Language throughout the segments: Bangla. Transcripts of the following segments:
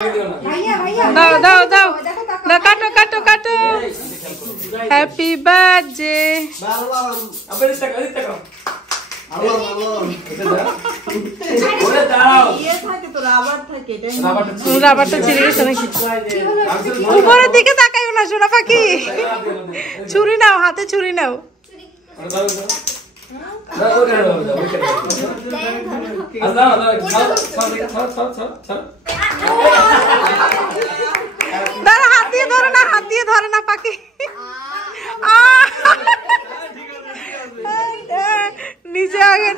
দাও দাও দাও দাও, কাটো কাটো কাটো। Happy birthday. রাবারটা ছিঁড়ে গেছে নাকি? উপরের দিকে তাকাইও না সোনা পাখি। ছুরি নাও, হাতে ছুরি নাও। দাঁড়া, হাত দিয়ে ধরে না, হাত দিয়ে ধরে না পাখি। নিচে আগে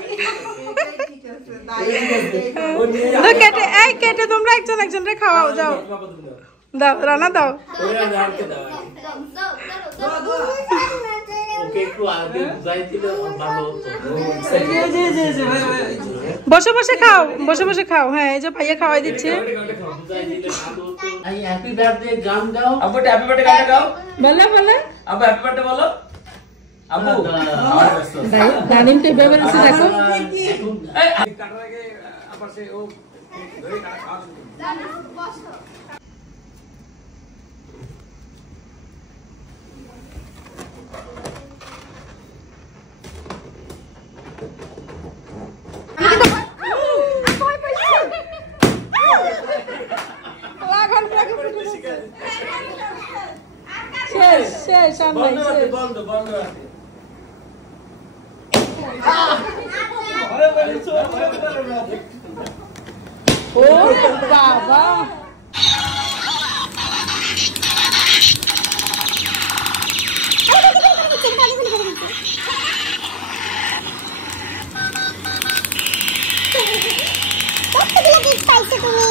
কেটে, এই কেটে তোমরা একজন একজনকে খাওয়াও। যাও দাও, রানা দাও। বসে বসে খাও, বসে বসে খাও। হ্যাঁ, এই যে ভাইয়া খাওয়াই দিচ্ছে। হ্যাপি বার্থডে গান গাও। আব্বু হ্যাপি বার্থডে গান গাও। বলো বলো আব্বু হ্যাপি বার্থডে বলো। আব্বু নানিম তো এভাবে বসে দেখো। এই কাটার আগে আবার সে ও ধরে কাটা খাওয়া শুরু করে। শেষ শেষ, আর নাই, শেষ। বন্ধ বন্ধ ও বাবা, কতগুলো গিফট পাইছো তুমি?